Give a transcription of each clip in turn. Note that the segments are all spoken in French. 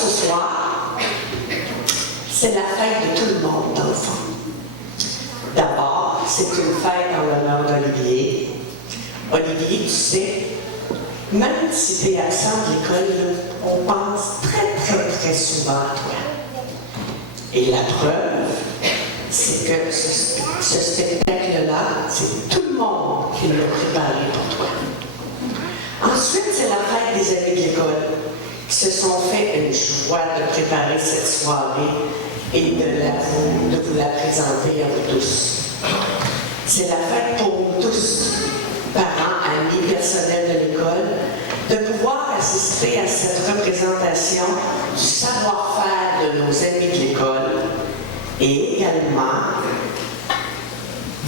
ce soir, c'est la fête de tout le monde, dans le fond. D'abord, c'est une fête en l'honneur d'Olivier. Olivier, tu sais, même si tu es absent de l'école, on pense très souvent à toi. Et la preuve, c'est que ce spectacle-là, c'est tout le monde qui l'a préparé pour toi. Ensuite, c'est la fête des amis de l'école qui se sont fait une joie de préparer cette soirée et de vous la présenter à vous tous. C'est la fête pour nous tous, parents, amis, personnel de l'école, de pouvoir assister à cette représentation du savoir-faire de nos amis de l'école et également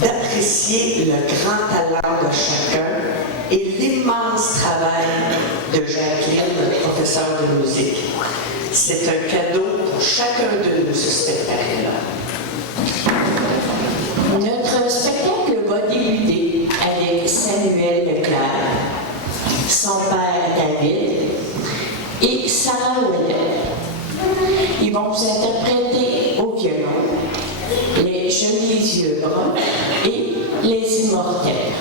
d'apprécier le grand talent de chacun et l'immense travail de Jacqueline, notre professeure de musique. C'est un cadeau pour chacun de nous, ce spectacle-là. Notre spectacle va débuter avec Samuel Leclerc, son père David et Sarah Ouellet. Ils vont vous interpréter au violon les Jolis yeux bruns et les Immortels.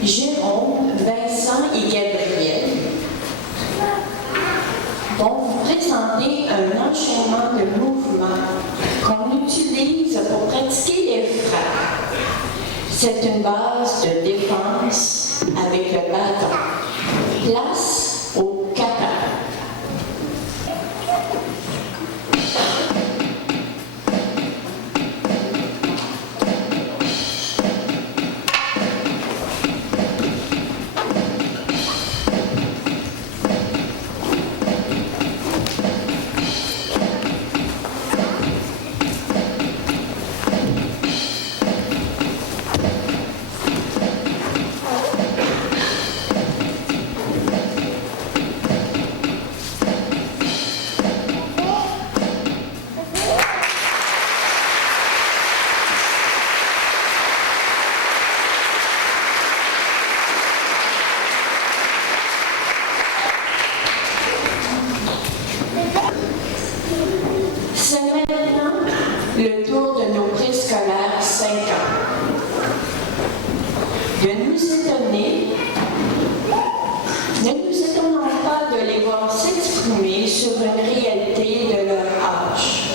Jérôme, Vincent et Gabriel vont vous présenter un enchaînement de mouvements qu'on utilise pour pratiquer les frappes. C'est une base de défense avec le bâton. Place au kata. C'est maintenant le tour de nos préscolaires 5 ans. Ne nous étonnons pas de les voir s'exprimer sur une réalité de leur âge.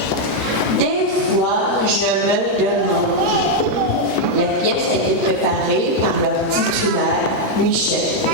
Des fois, je me demande. La pièce a été préparée par leur titulaire, Michel.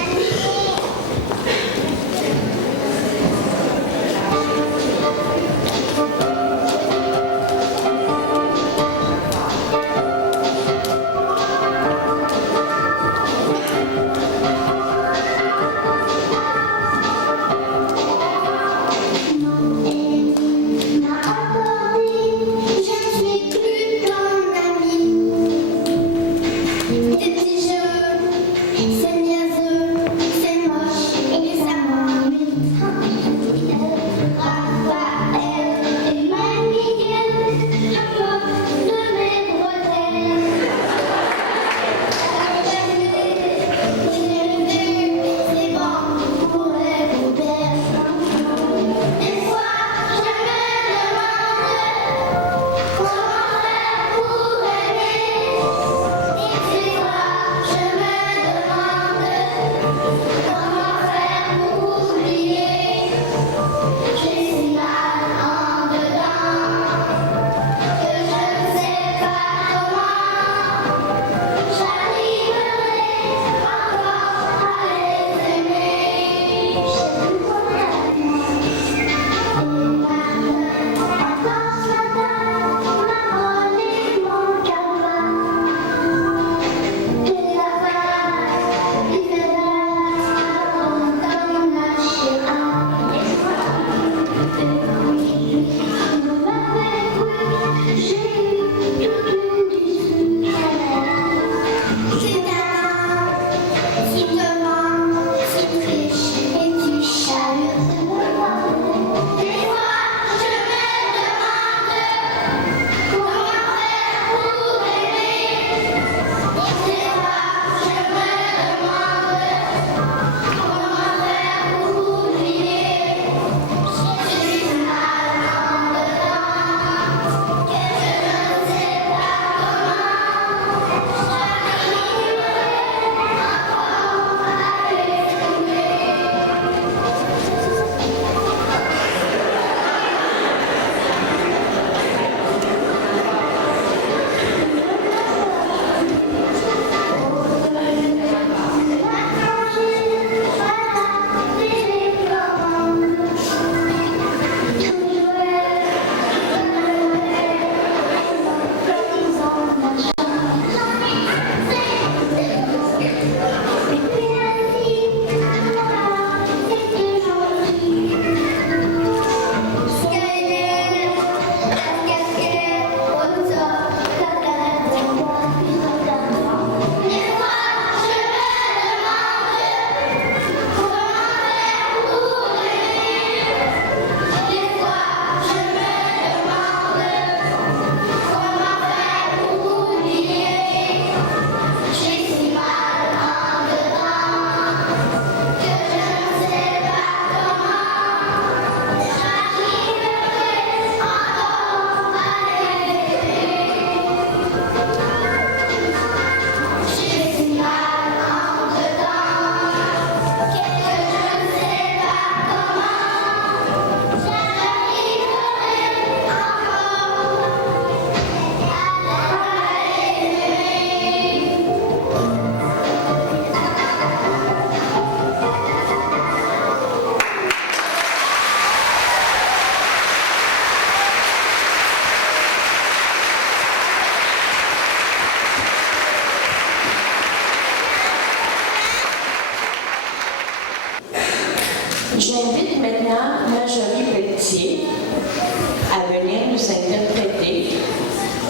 interpréter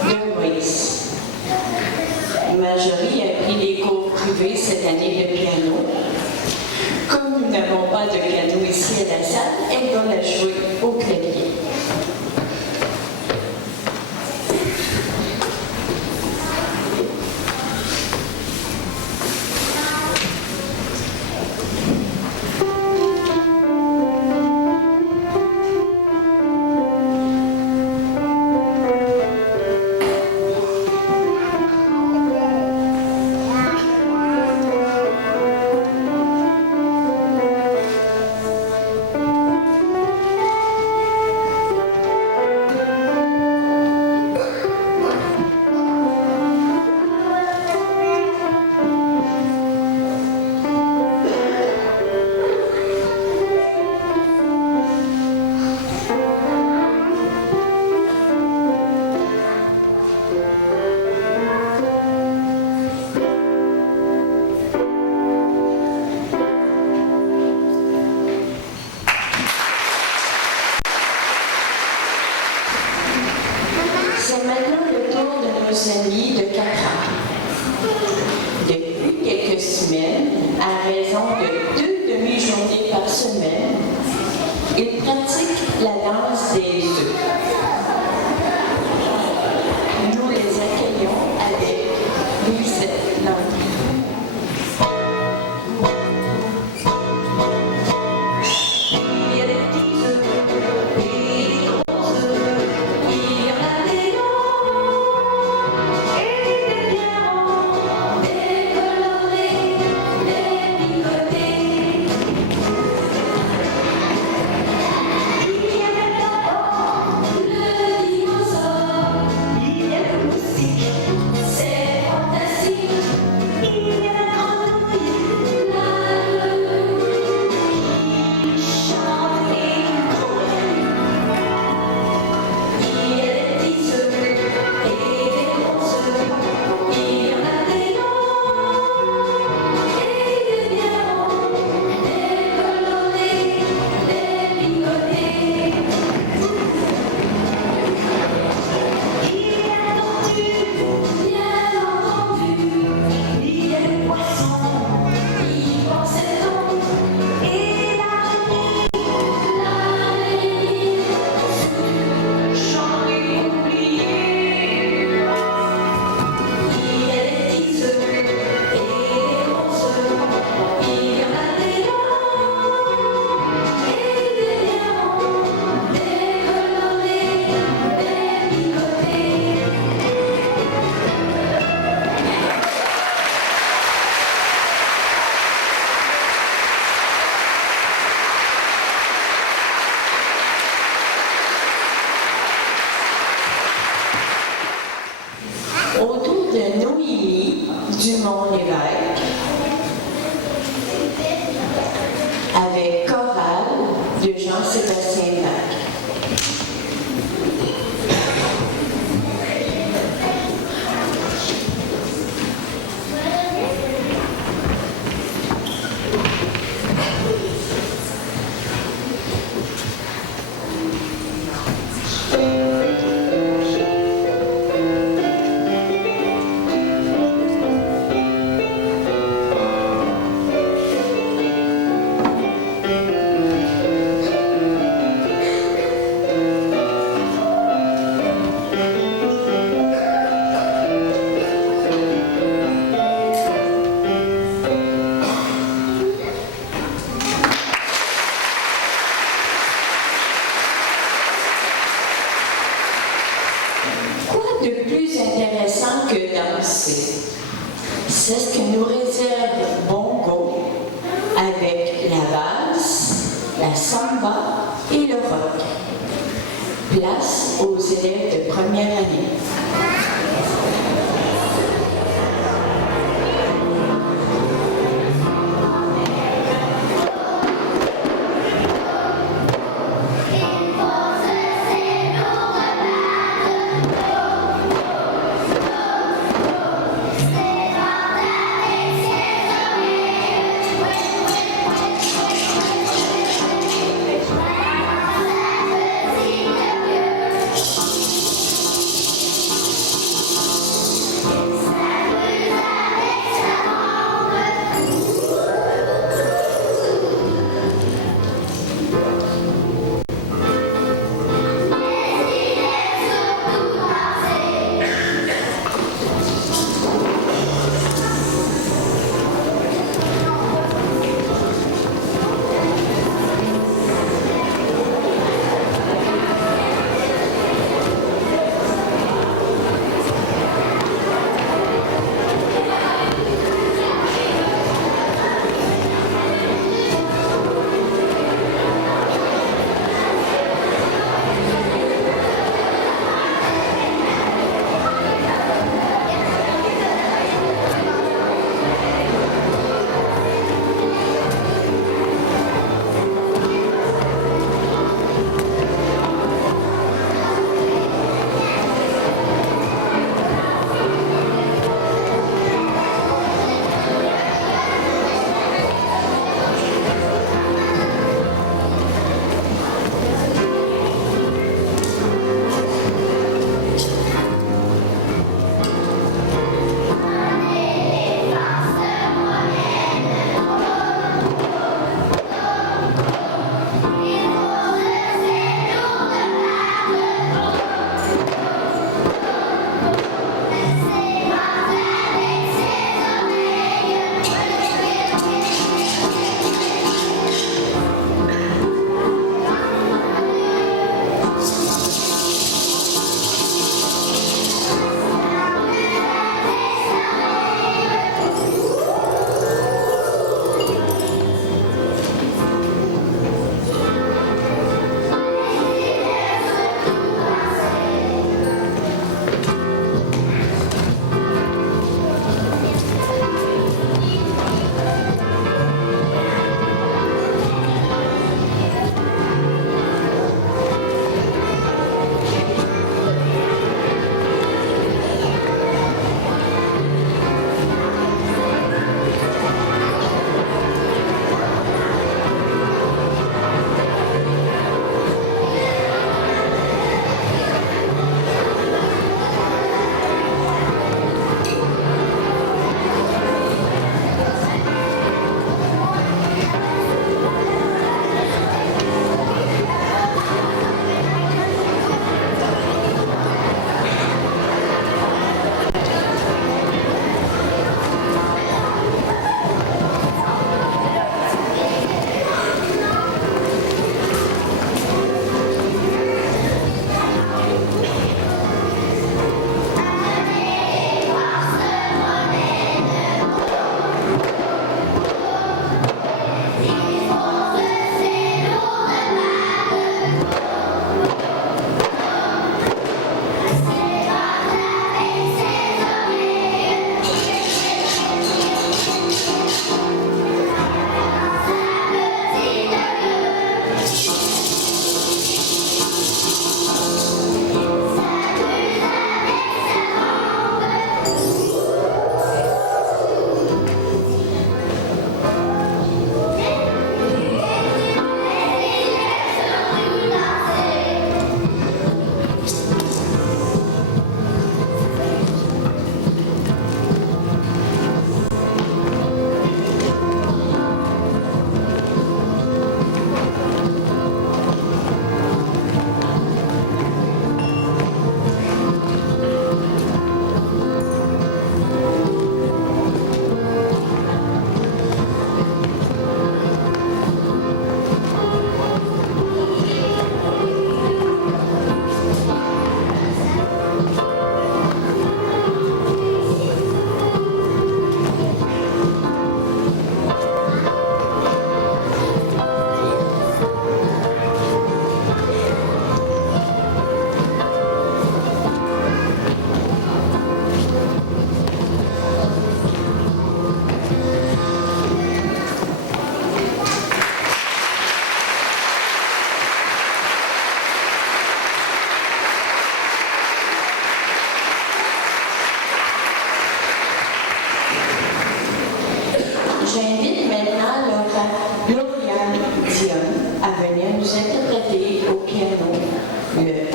The Voice. Marjorie a pris des cours privés cette année de piano. Comme nous n'avons pas de piano ici à la salle, elle va la jouer au clavier. C'est maintenant le tour de nos amis de 4 ans. Depuis quelques semaines, à raison de 2 demi-journées par semaine, ils pratiquent la danse des œufs. Nous les accueillons avec Lisette Landry. Autour de Noémie Dumont-Lévesque, avec chorale de Jean-Sébastien Bach. De plus intéressant que danser, c'est ce que nous réserve Bongo avec la valse, la samba et le rock. Place aux élèves de première année.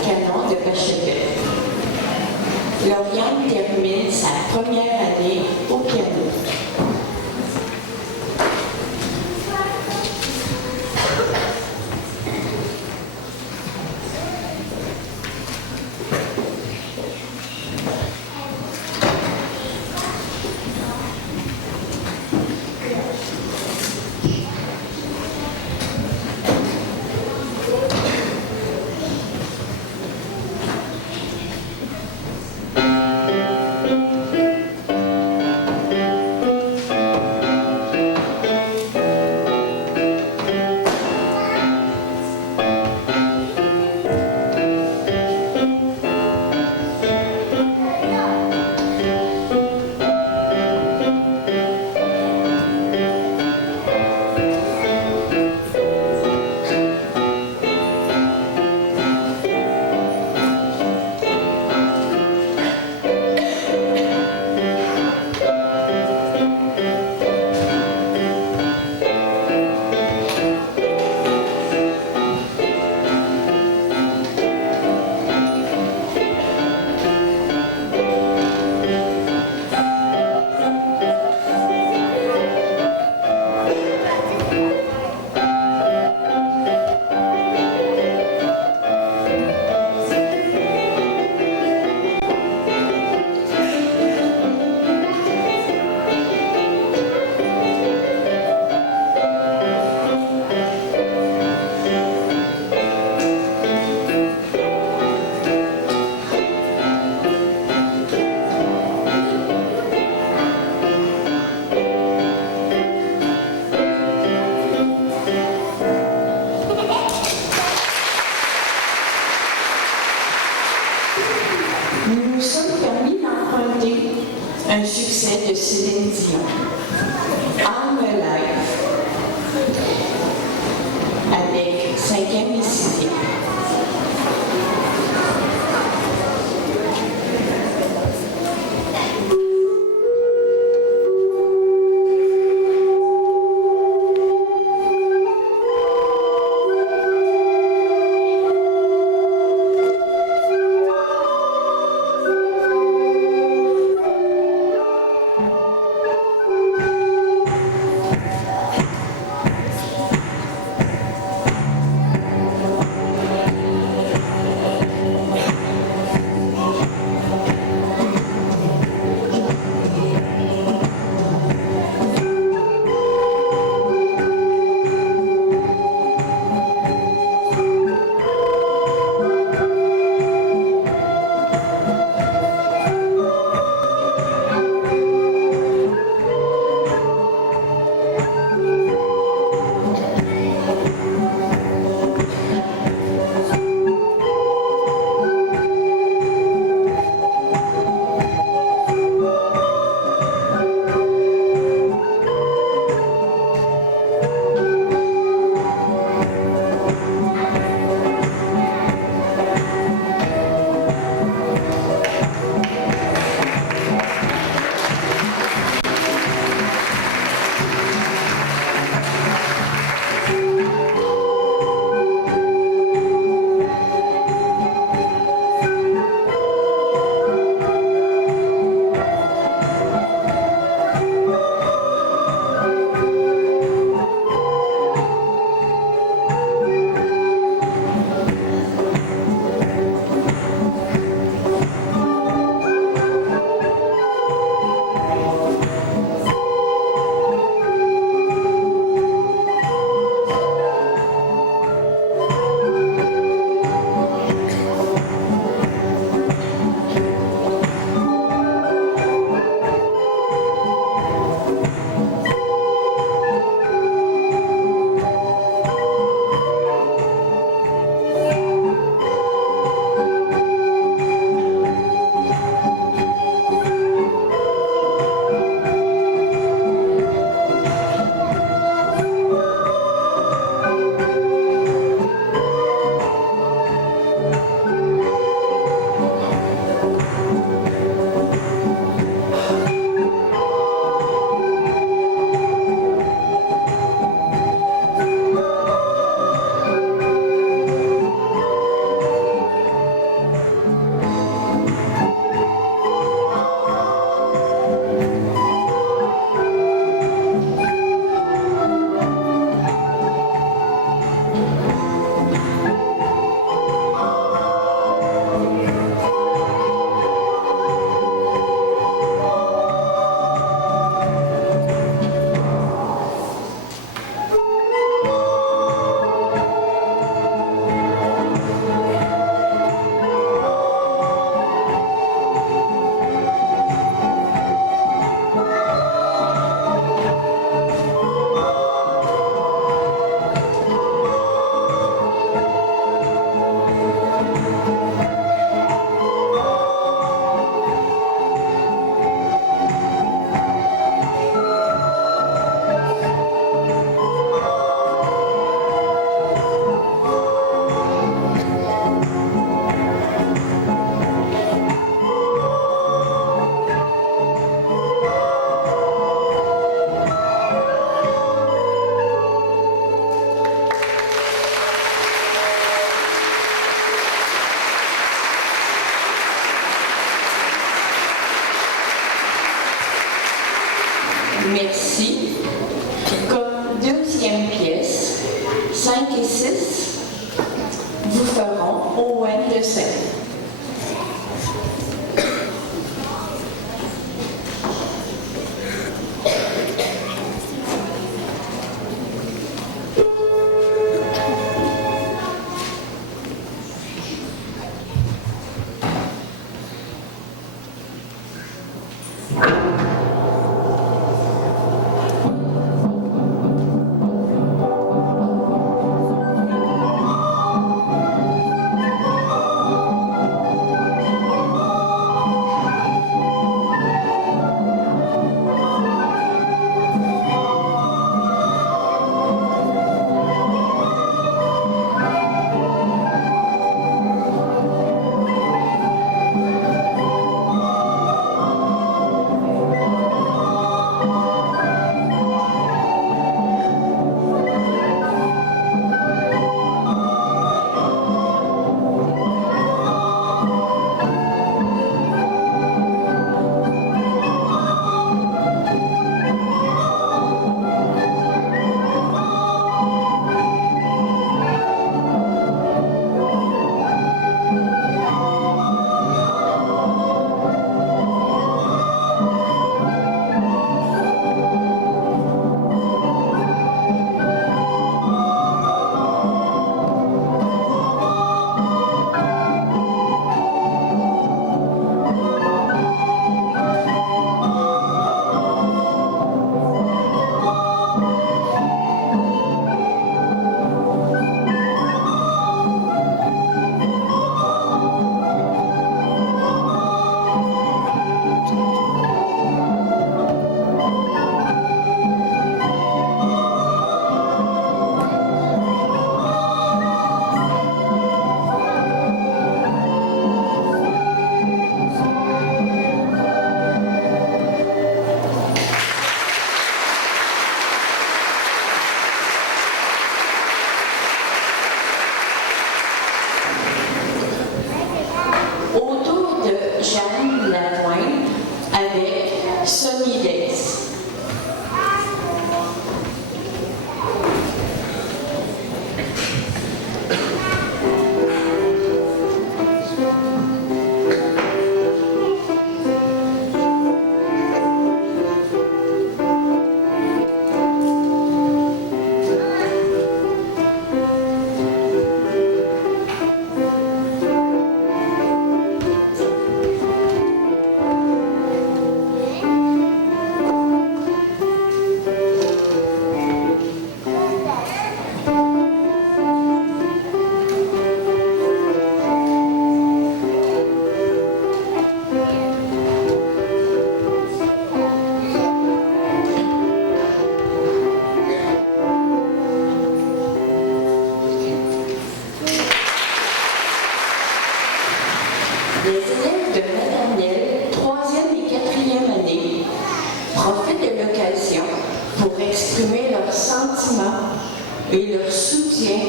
canon de Pachette. Lauriane termine sa première année au piano. Nous nous sommes permis d'emprunter un succès de Céline Dion, I'm Alive, avec 5e et 6e. Les élèves de maternelle, 3e et 4e année profitent de l'occasion pour exprimer leurs sentiments et leur soutien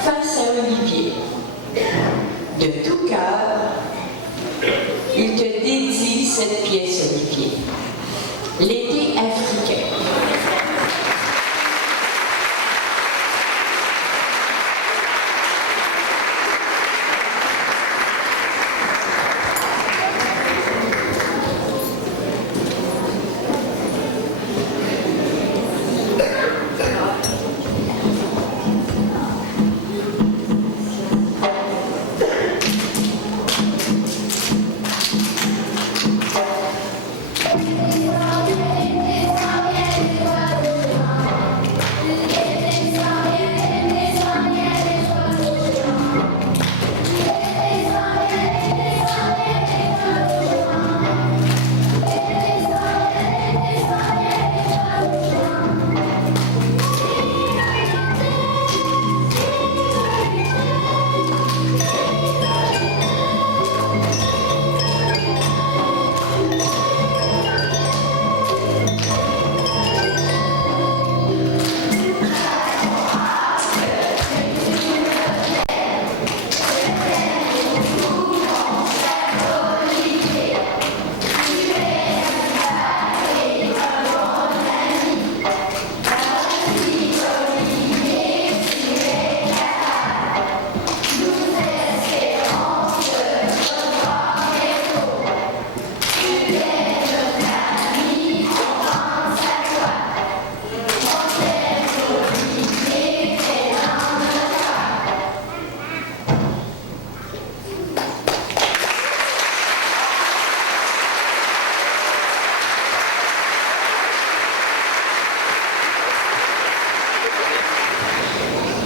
face à Olivier. De tout cœur, il te dédie cette pièce, Olivier. L'été africain.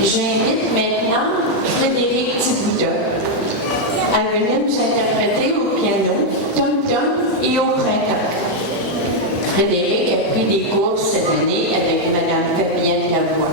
J'invite maintenant Frédéric Thibouda à venir nous interpréter au piano, tom-tom et au printemps. Frédéric a pris des cours cette année avec Mme Fabienne Lavoie.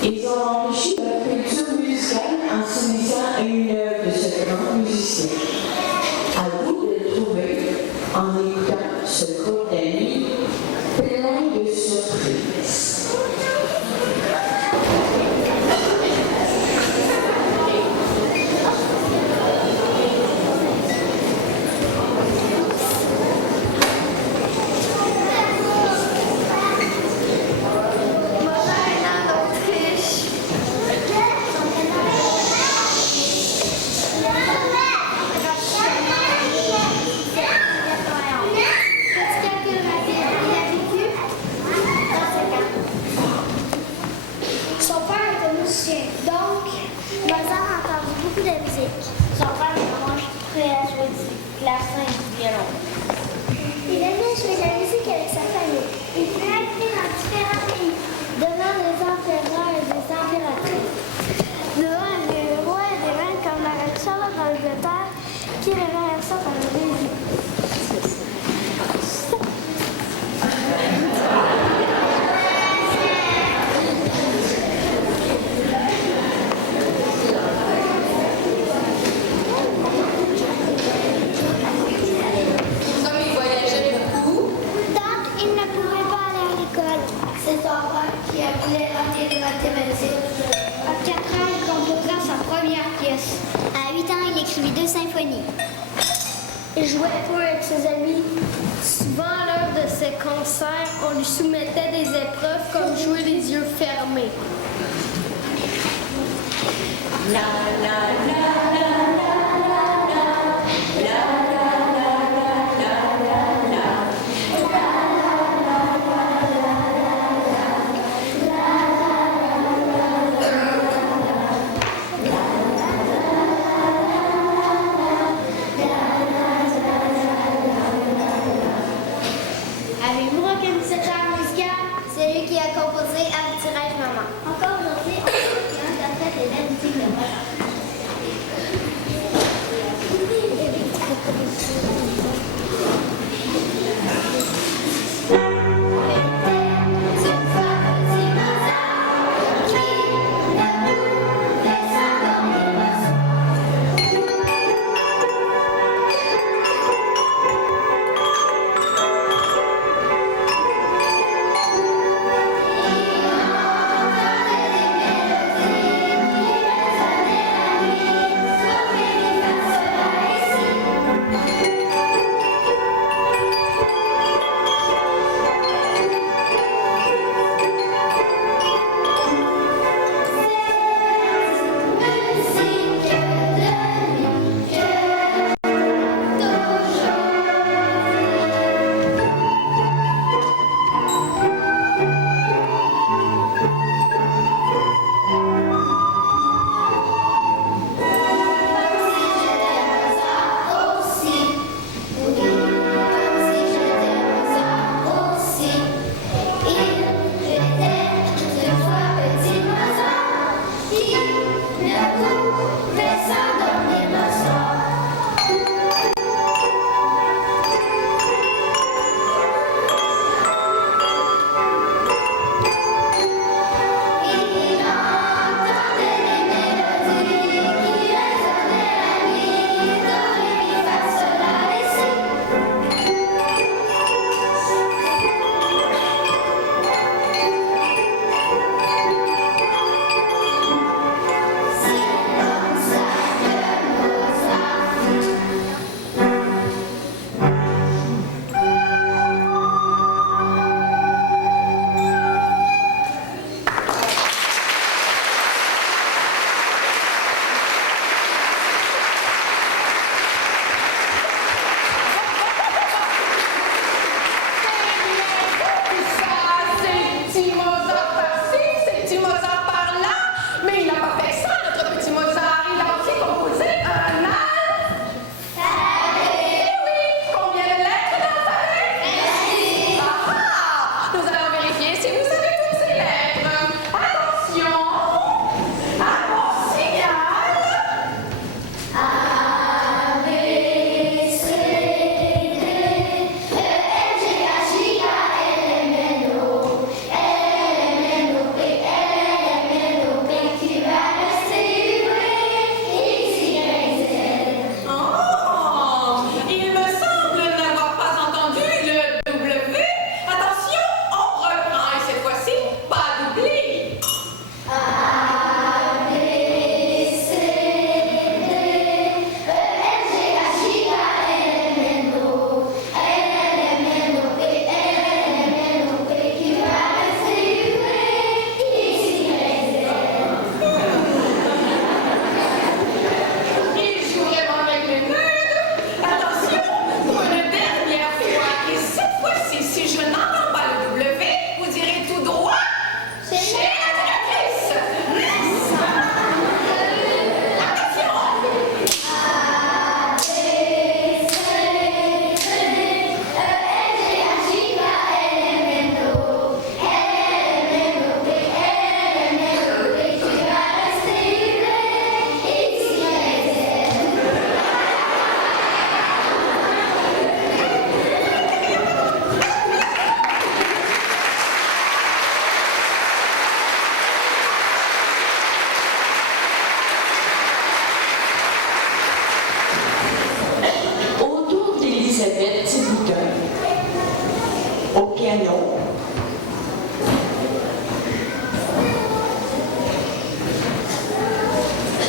Ils ont enrichi leur culture musicale en s'unissant à une œuvre de ce grand musicien. À vous de le trouver en écoutant ce cours d'amis plein de surprises. Donc, Mozart a entendu beaucoup de musique. Son père est vraiment prêt à jouer du clavecin et du violon. Il aimait jouer de la musique avec sa famille. Il fut imprimé dans différents pays, devant des empereurs et des impératrices, devant des rois et des reines comme la reine Charlotte d'Angleterre, qui les renversa par le désir. et elle voulait enterrer mathématiques. À 4 ans, il composa sa première pièce. À 8 ans, il écrivit 2 symphonies. Il jouait peu avec ses amis. Souvent, à l'heure de ses concerts, on lui soumettait des épreuves comme jouer les yeux fermés. La la la la la la la Avez-vous reconnu cette genre musicale? C'est lui qui a composé À petit rêve maman. Encore aujourd'hui, on sait qu'il interprète les belles musiques de Mozart.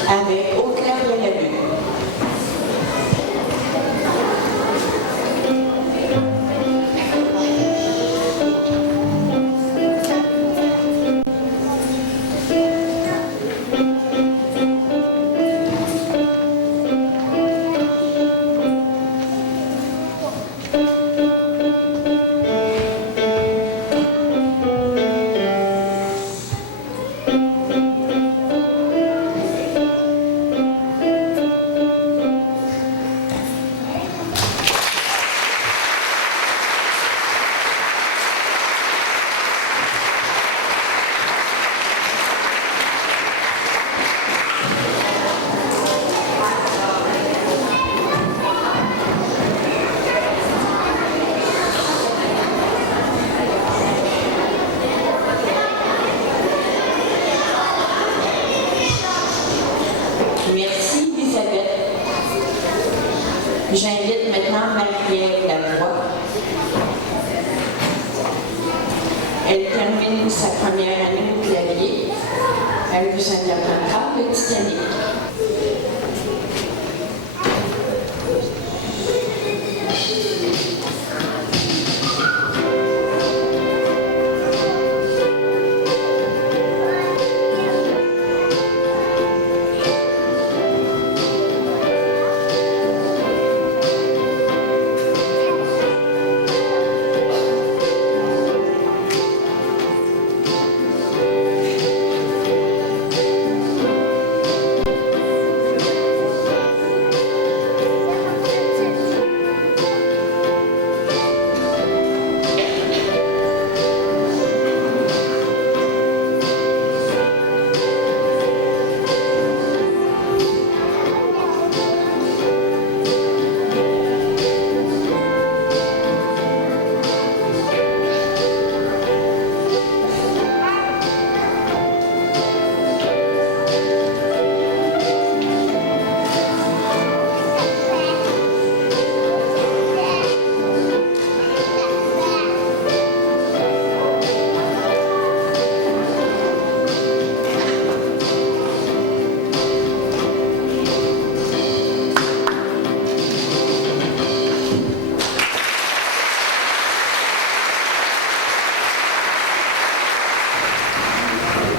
avec Au clair de la lune. Merci Elisabeth. J'invite maintenant Marie-Ève Lavoie. Elle termine sa première année au clavier. Elle vous interprétera le Titanic.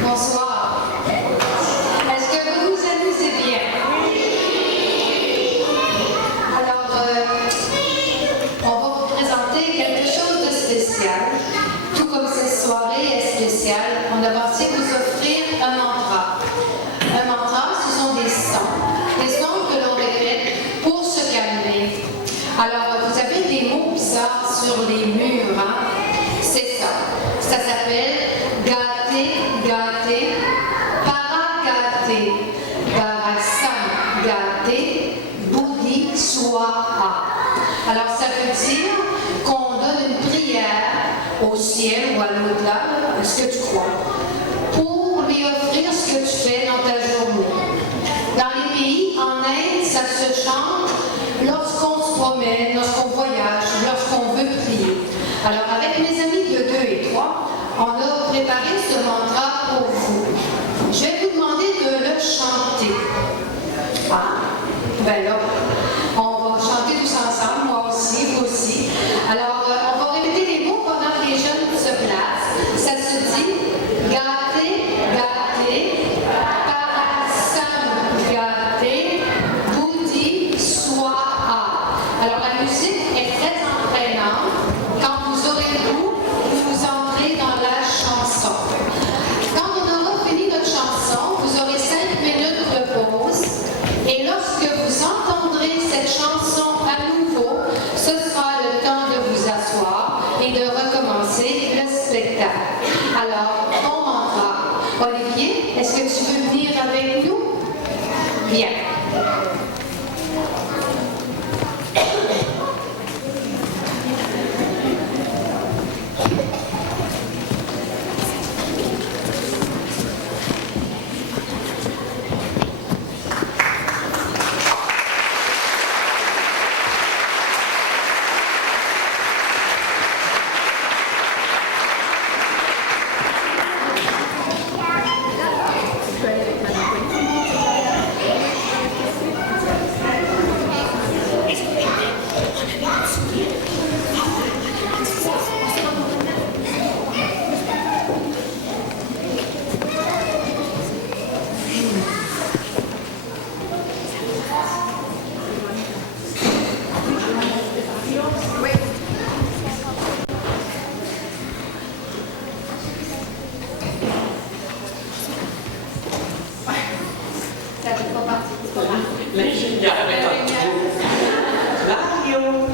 Bonsoir. Est-ce que vous vous amusez bien? Alors, on va vous présenter quelque chose de spécial. Tout comme cette soirée est spéciale, on a pensé vous offrir un mantra. Un mantra, ce sont des sons que l'on répète pour se calmer. Alors, vous avez des mots bizarres sur les murs, hein? C'est ça. Ça s'appelle gâter, gâter, paragâter, garasam, gâter, bouddhi, swaha. Alors ça veut dire qu'on donne une prière au ciel ou à l'au-delà, ce que tu crois, pour lui offrir ce que tu fais dans ta journée. Dans les pays, en Inde, ça se chante lorsqu'on se promène, lorsqu'on voyage, lorsqu'on veut prier. Alors avec mes amis de 2 et 3, on a préparé ce mantra pour vous. Je vais vous demander de le chanter. Ah, ben là, on va chanter tous ensemble, moi aussi, vous aussi. Alors, on va répéter les mots pendant que les jeunes se placent. Ça se dit gâter, gâter, parasam, gâter, bouddhi, swaha. Alors, la musique est très entraînante. Quand vous aurez le goût, vous entrez dans la chanson. Quand on aura fini notre chanson, vous aurez 5 minutes de pause. Et lorsque vous entendrez cette chanson à nouveau, ce sera le temps de vous asseoir et de recommencer le spectacle. Alors, bon mantra. Olivier, est-ce que tu veux venir avec nous? Bien. Il y a pas Mario.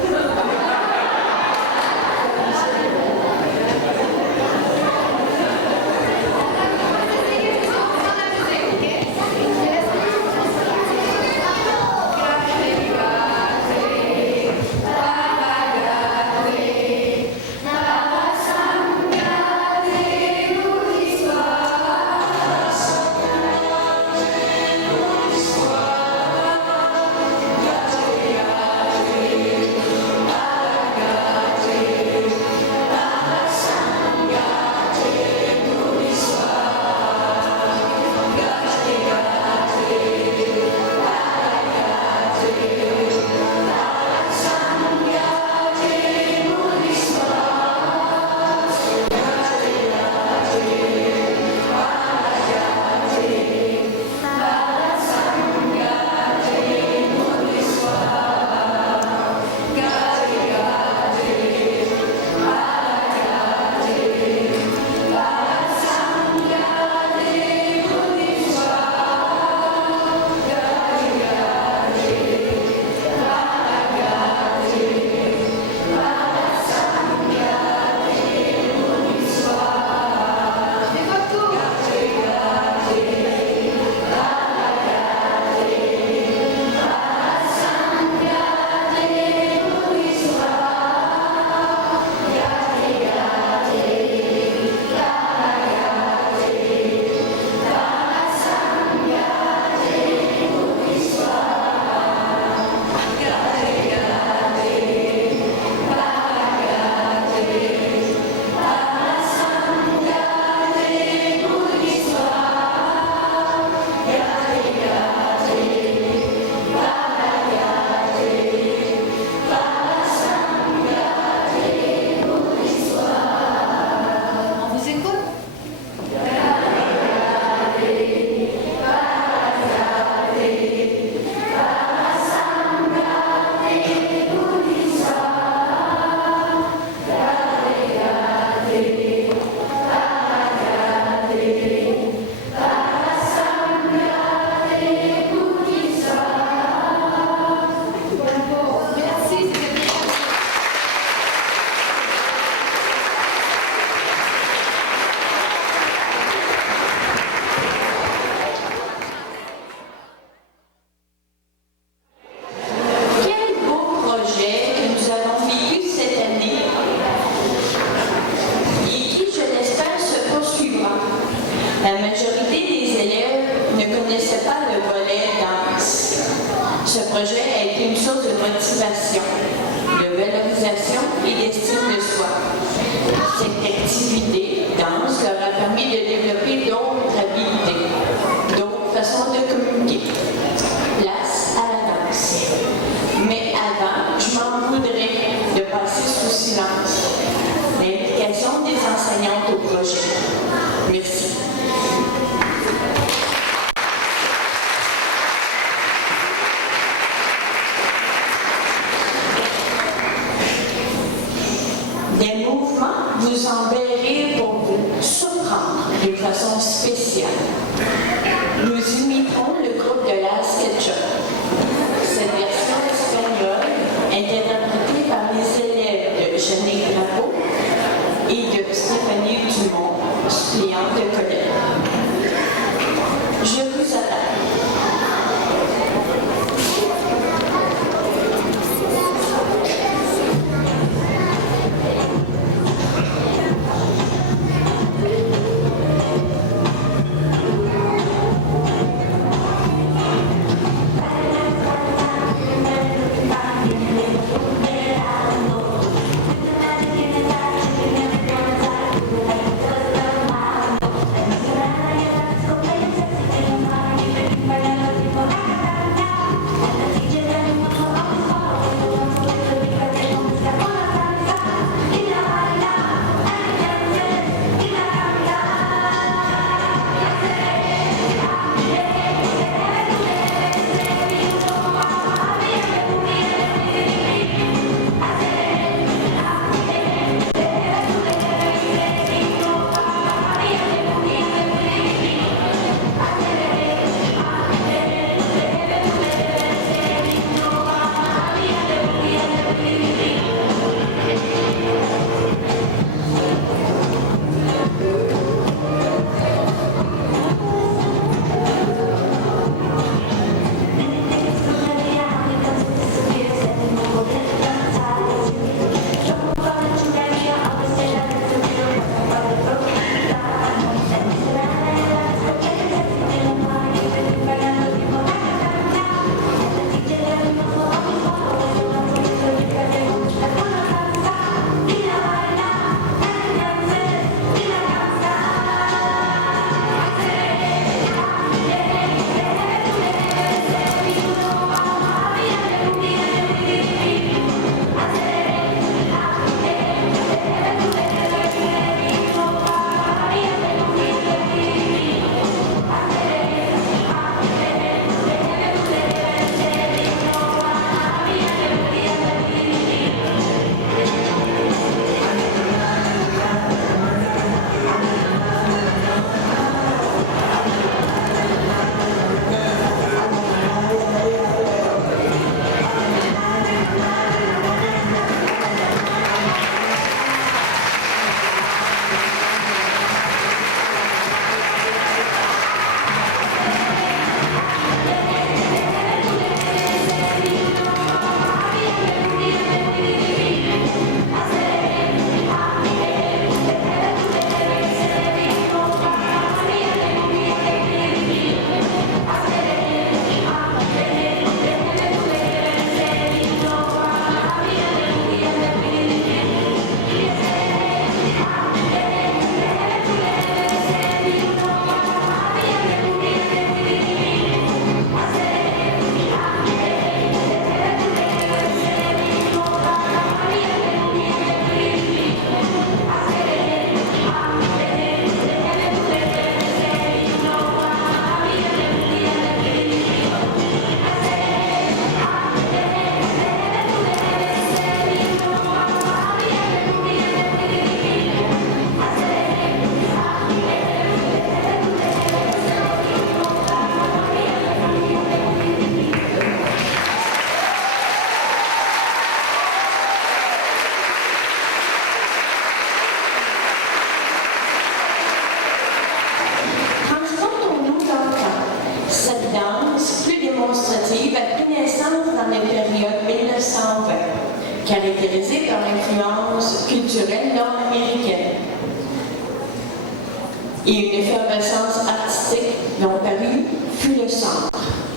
et une effervescence artistique dont Paris fut le centre.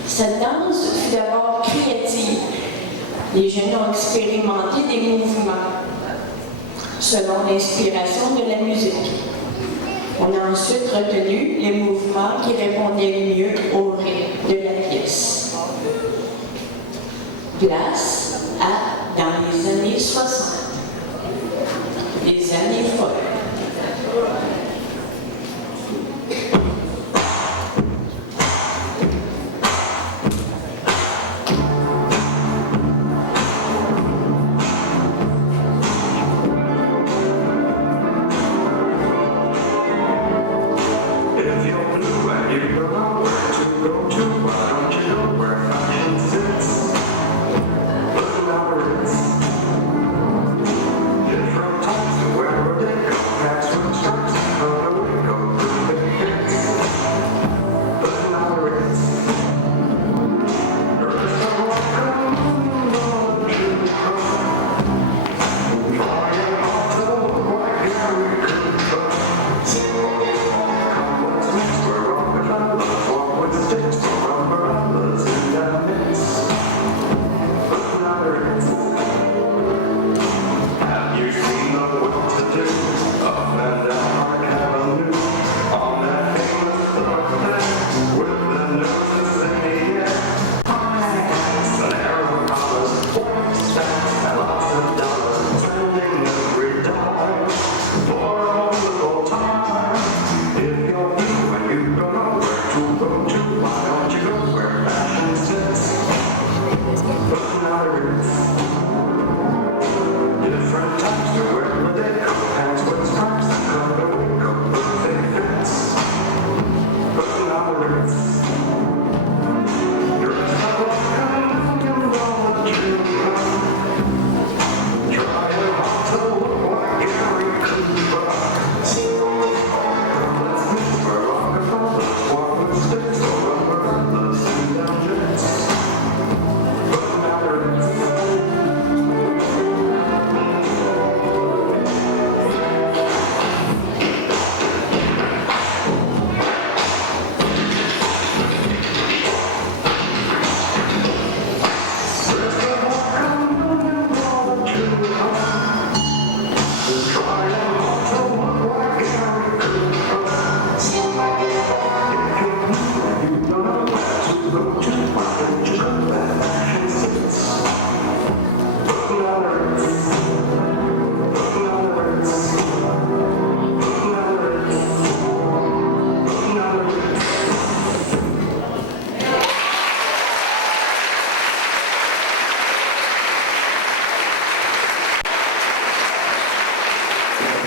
Cette danse fut d'abord créative. Les jeunes ont expérimenté des mouvements selon l'inspiration de la musique. On a ensuite retenu les mouvements qui répondaient mieux au rythme de la pièce. Place dans les années 60, les années folles.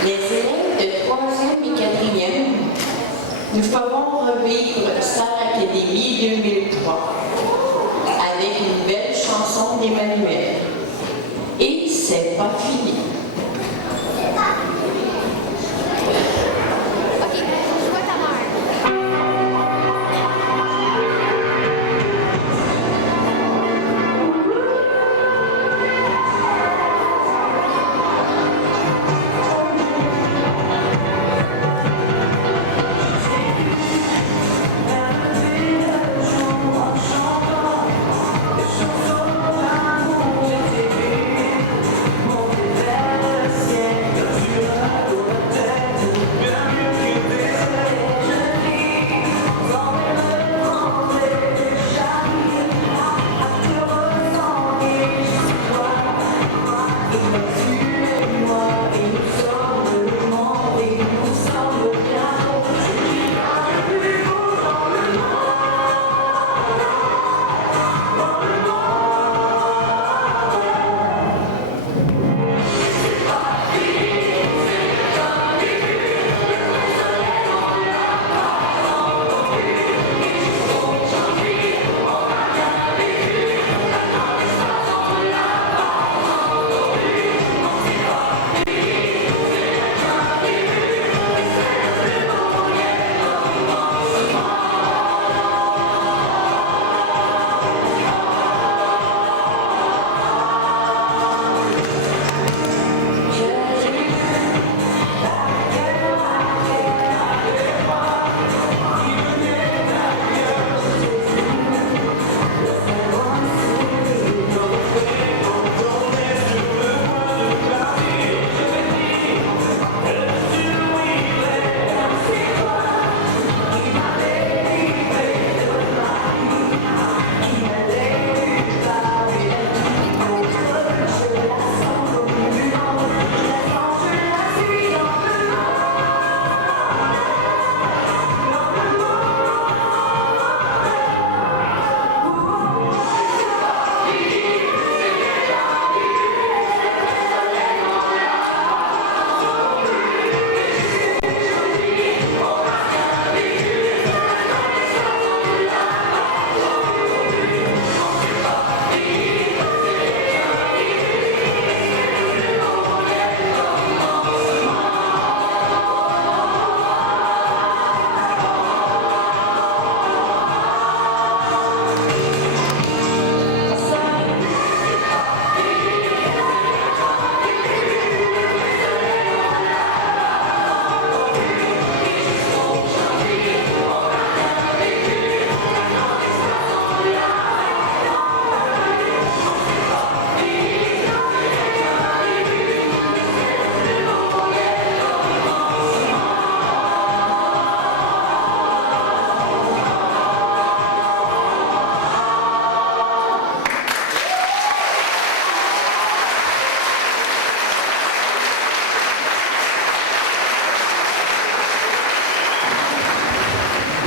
Les élèves de 3e et 4e, nous ferons revivre Star Academy 2003 avec une belle chanson d'Emmanuel. Et c'est pas fini. OK, je vois ta mère. Mon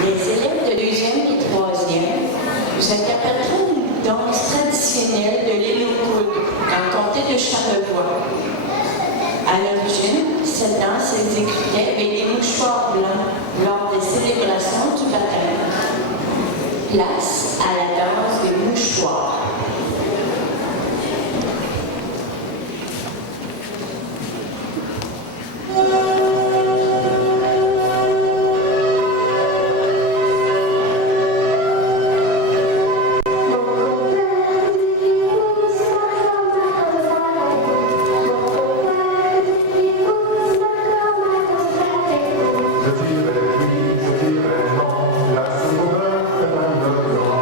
Les élèves de 2e et 3e nous interpréteront une danse traditionnelle de l'île aux Coudes, dans le comté de Charlevoix. À l'origine, cette danse s'exécutait avec des mouchoirs blancs lors des célébrations du baptême. Place à la danse des mouchoirs. Je dirais oui, je dirais non, la seconde est la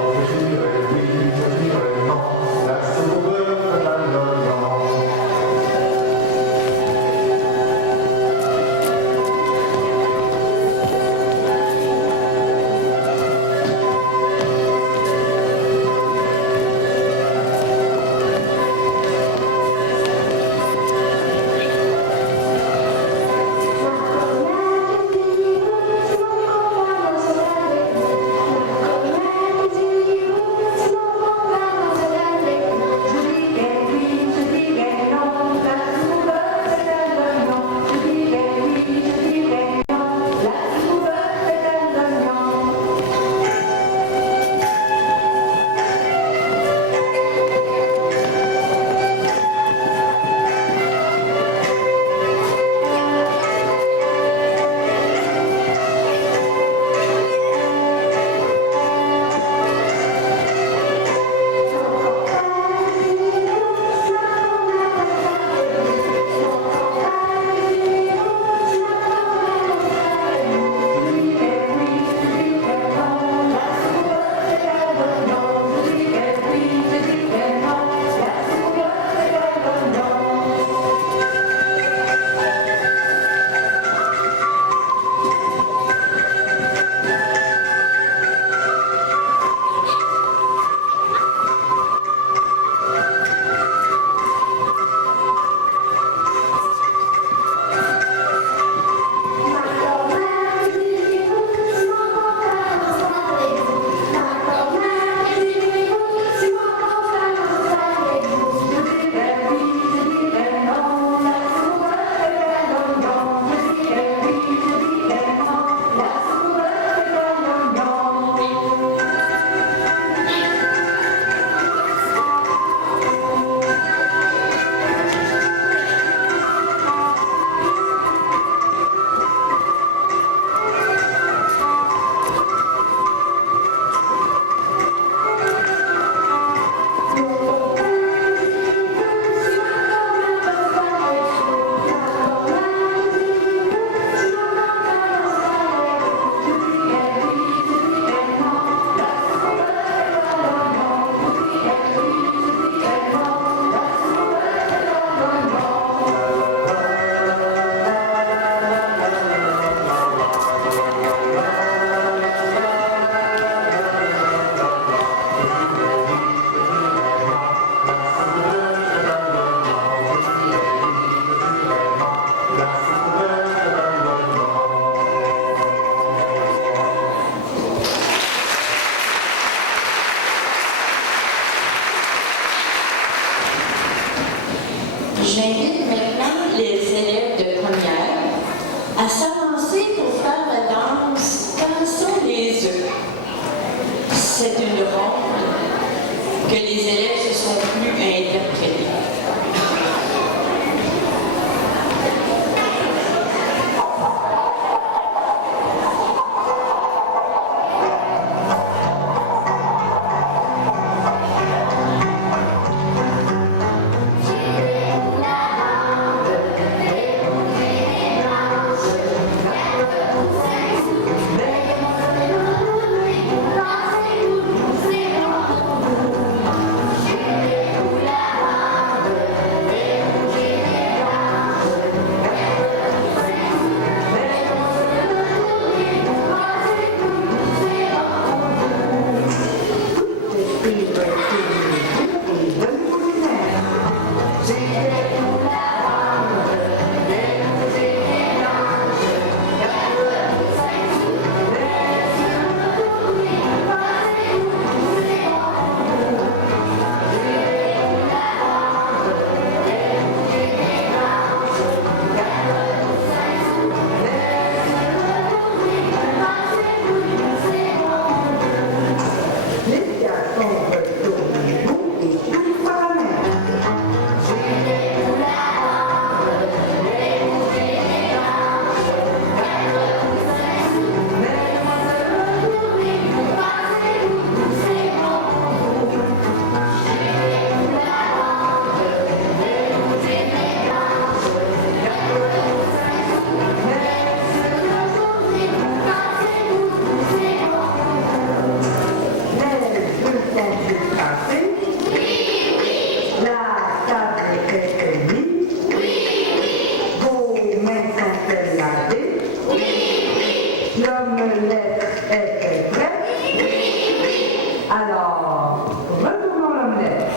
L'omelette est prête? Oui. Alors, retournons l'omelette.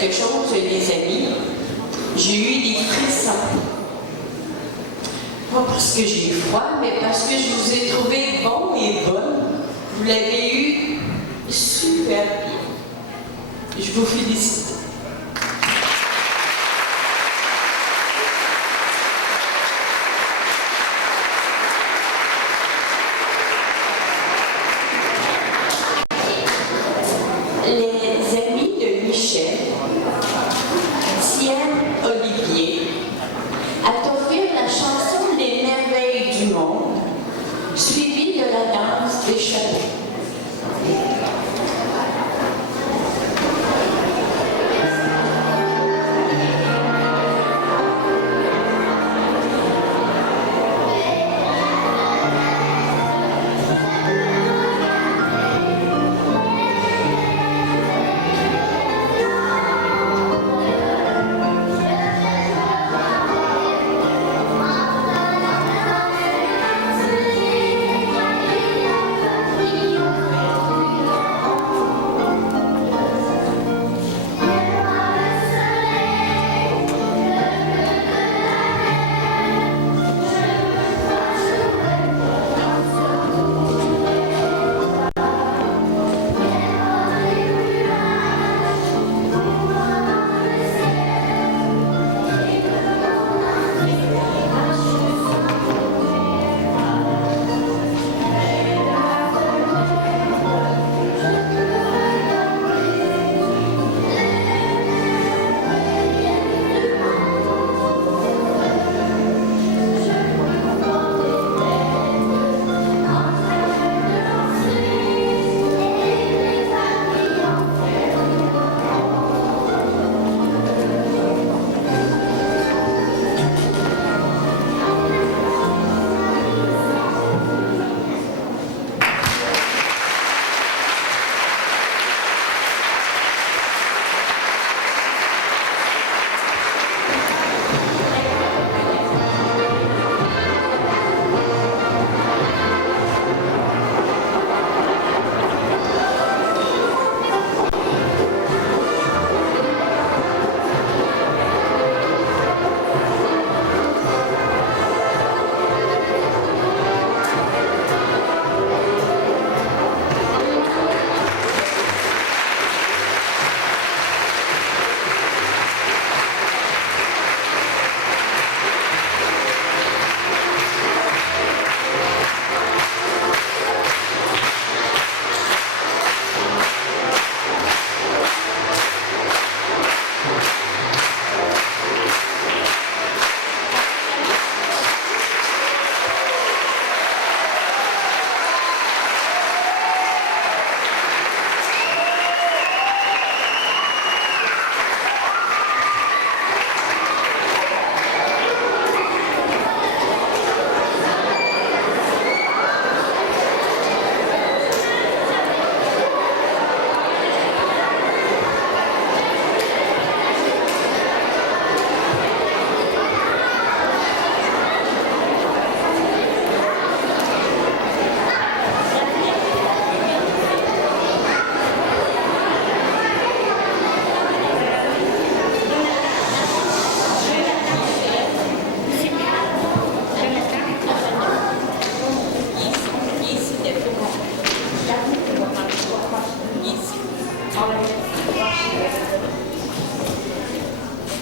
Quelque chose, les amis, j'ai eu des frissons. Pas parce que j'ai eu froid, mais parce que je vous ai trouvé bon et bonne. Vous l'avez eu super bien. Je vous félicite. Les amis de Michel tiennent Olivier à t'offrir la chanson Les merveilles du monde, suivie de la danse des chapeaux.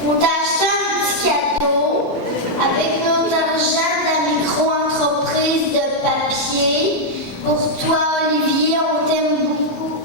On t'a acheté un petit cadeau avec notre argent de la micro-entreprise de papier. Pour toi, Olivier, on t'aime beaucoup.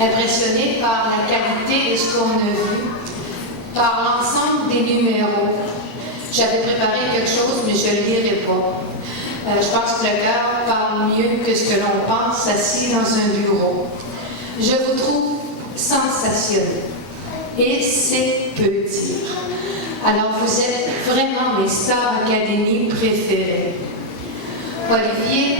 impressionnée par la qualité de ce qu'on a vu, par l'ensemble des numéros. J'avais préparé quelque chose, mais je ne le lirai pas. Je pense que le cœur parle mieux que ce que l'on pense assis dans un bureau. Je vous trouve sensationnel. Et c'est peu dire. Alors, vous êtes vraiment mes Star Academy préférées. Olivier,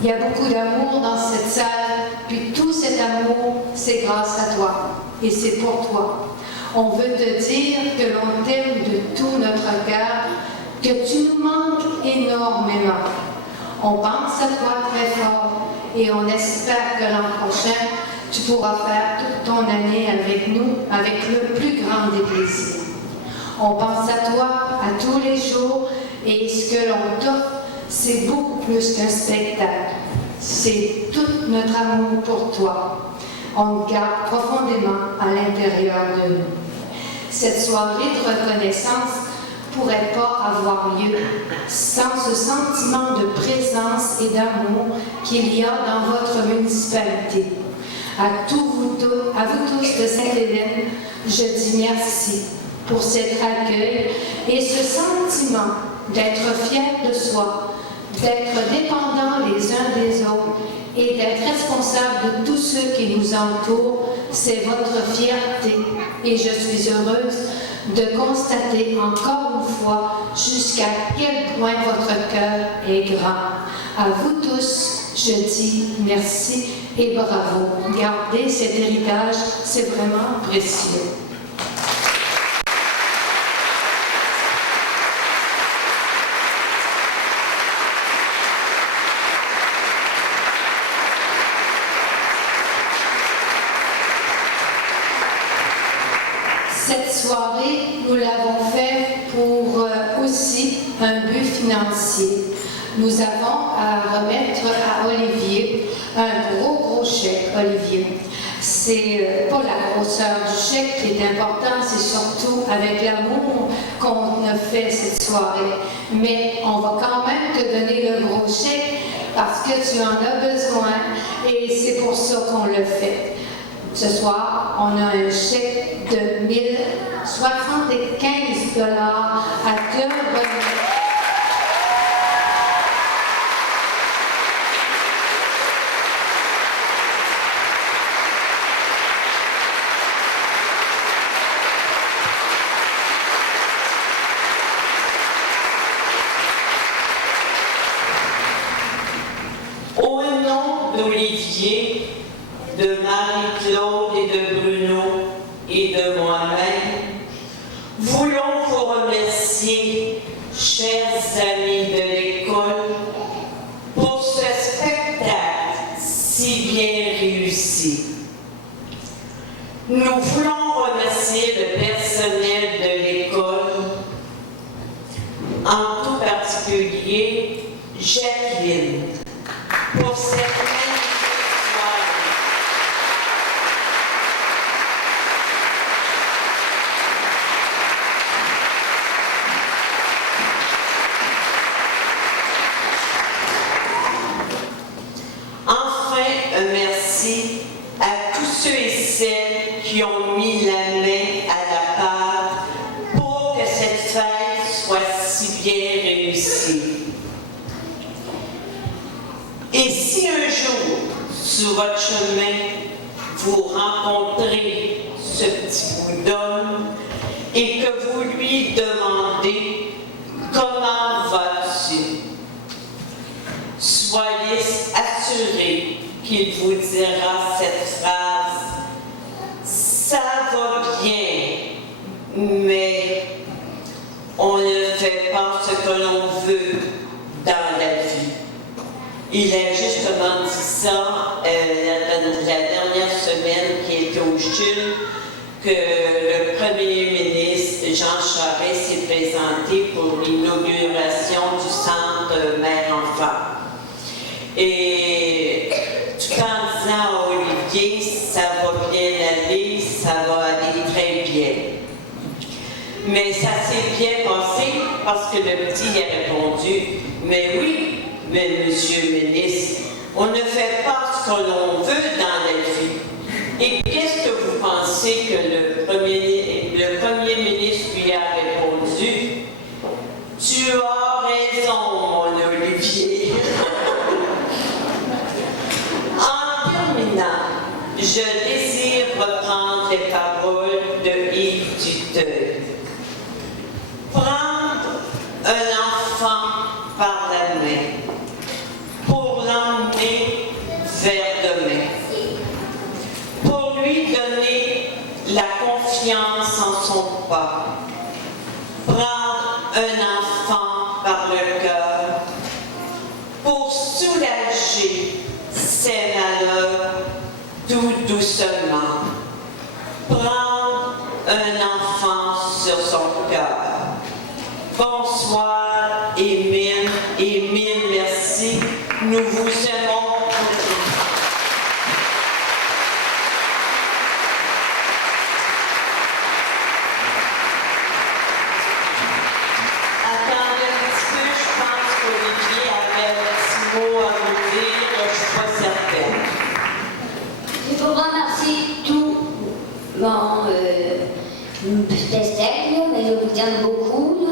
il y a beaucoup d'amour dans cette salle, puis tout cet amour, c'est grâce à toi. Et c'est pour toi. On veut te dire que l'on t'aime de tout notre cœur, que tu nous manques énormément. On pense à toi très fort et on espère que l'an prochain, tu pourras faire toute ton année avec nous, avec le plus grand des plaisirs. On pense à toi à tous les jours et ce que l'on t'offre, c'est beaucoup plus qu'un spectacle. C'est tout notre amour pour toi. On le garde profondément à l'intérieur de nous. Cette soirée de reconnaissance ne pourrait pas avoir lieu sans ce sentiment de présence et d'amour qu'il y a dans votre municipalité. À vous tous de Sainte-Hélène, je dis merci pour cet accueil et ce sentiment d'être fier de soi, d'être dépendant les uns des autres et d'être responsable de tous ceux qui nous entourent. C'est votre fierté et je suis heureuse de constater encore une fois jusqu'à quel point votre cœur est grand. À vous tous, je dis merci et bravo. Gardez cet héritage, c'est vraiment précieux. Cette soirée, nous l'avons fait pour aussi un but financier. Nous avons à remettre à Olivier un gros chèque, Olivier. C'est pas la grosseur du chèque qui est important, c'est surtout avec l'amour qu'on a fait cette soirée. Mais on va quand même te donner le gros chèque parce que tu en as besoin et c'est pour ça qu'on le fait. Ce soir, on a un chèque de 1075 $ à te remettre. Au nom d'Olivier, de Marie-Claude et de Bruno et de moi-même, voulons vous remercier, chers amis de l'école, pour ce spectacle si bien réussi. Nous voulons remercier le personnel de l'école, en tout particulier Jacqueline, pour cette magnifique soirée. Enfin, un merci à tous ceux et celles qui ont mis la main à la pâte pour que cette fête soit si bien réussie. Et si un jour, sur votre chemin, vous rencontrez ce petit bout d'homme et que vous lui demandez « Comment vas-tu ?», soyez assurés qu'il vous dira cette phrase « Ça va bien, mais on ne fait pas ce que l'on veut dans la vie. » Il a justement dit ça la dernière semaine qui était au CHUL, que le premier ministre Jean Charest s'est présenté pour l'inauguration du centre mère-enfant. Et tout en disant à Olivier, ça va bien aller, ça va aller très bien. Mais ça s'est bien passé parce que le petit a répondu, mais oui, mais monsieur le ministre, on ne fait pas ce que l'on veut dans la vie. Et qu'est-ce que vous pensez que le premier ministre lui a répondu? Tu as raison, mon Olivier. En terminant, je désire reprendre les paroles de Yves Duteuil. Prendre un enfant par la main pour l'emmener vers demain, pour lui donner la confiance en son pas. Prendre un enfant par le cœur pour soulager ses malheurs tout doucement. Prendre un enfant sur son cœur. Bonsoir et mille merci. Nous vous aimons. Attendez un petit peu, je pense qu'Olivier avait un petit mot à vous dire, je ne suis pas certaine. Je voudrais remercier tout mon spectacle, mais je vous aime beaucoup.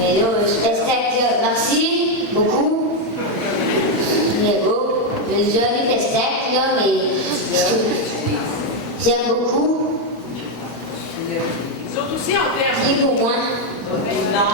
Mais là, spectacle, merci beaucoup. C'est beau. Le joli spectacle, là, mais j'aime beaucoup. Ils sont aussi en termes. C'est pour moi. Non,